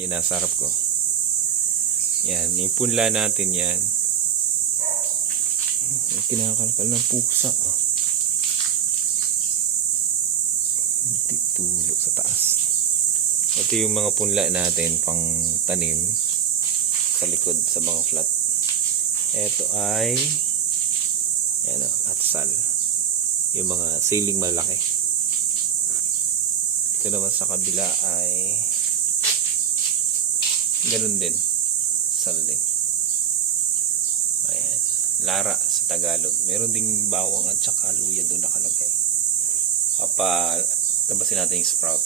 Yan, nasa harap ko. Yan, yung punla natin yan. Kinakalkal ng pusa. Oh. Hindi tulo sa taas. Ito yung mga punla natin pang tanim sa likod sa mga flat. Ito ay yan o, atsal. Yung mga ceiling malaki. Ito naman sa kabila ay ganun din. Atsal din. Ayan. Lara sa Tagalog. Meron ding bawang at saka luya doon nakalagay. Papa, tabasin natin yung sprout.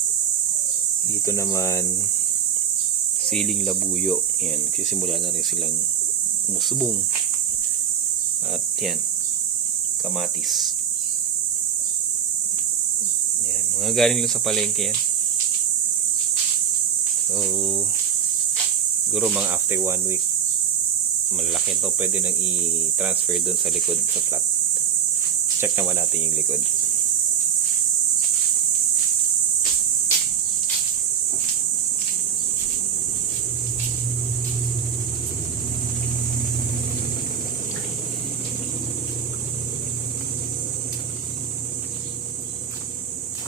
Dito naman, siling labuyo. Yan, sisimula na rin silang umusubong. At yan, kamatis. Yan, mga galing lang sa palengke yan. So, siguro mga after one week, malaki to pwede nang i-transfer doon sa likod sa flat. Check naman natin yung likod.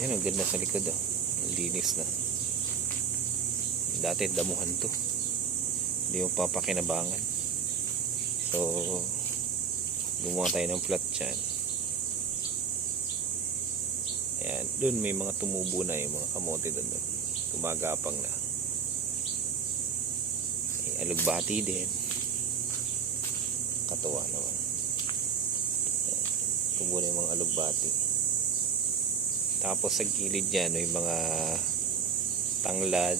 Yan, ang ganda sa likod oh. Linis na. Dati damuhan to. Hindi mo papakinabangan. So, gumawa tayo ng flat dyan. Ayan, doon may mga tumubo na yung mga kamote doon. doon. Gumagapang na. May alugbati din. Katuwa naman. Tumubo na yung mga alugbati. Tapos sa gilid dyan, may mga tanglad,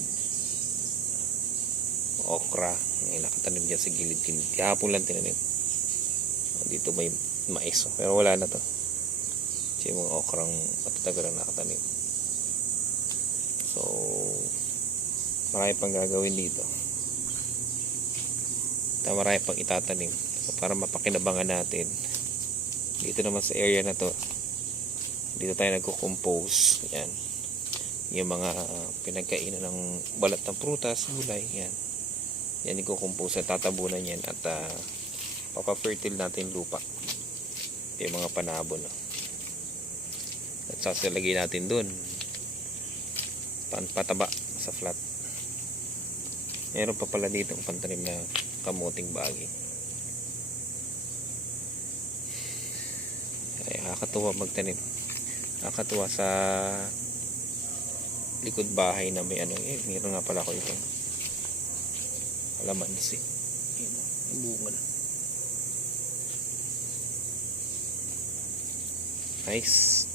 okra, yung nakatanim dyan sa gilid-gilid. Kahapon lang tinanim. Dito may mais, pero wala na to. Kasi yung mga okrang matatagal na nakatanim. So, marami pang gagawin dito. At marami pang itatanim. So, para mapakinabangan natin, dito naman sa area na to, dito tayo nagko-compose yan yung mga uh, pinagkainan ng balat ng prutas gulay yan yan i-compose tatabunan yan at uh, papafertile natin lupa. Yung mga panabon no? at sasalagay natin dun. Pataba sa flat. Meron pa pala dito ang pantanim na kamuting bagi ay nakakatuwa magtanim. Nakakatuwa sa likod bahay na may ano eh meron nga pala ko itong alamansi yun yung bunga na. Nice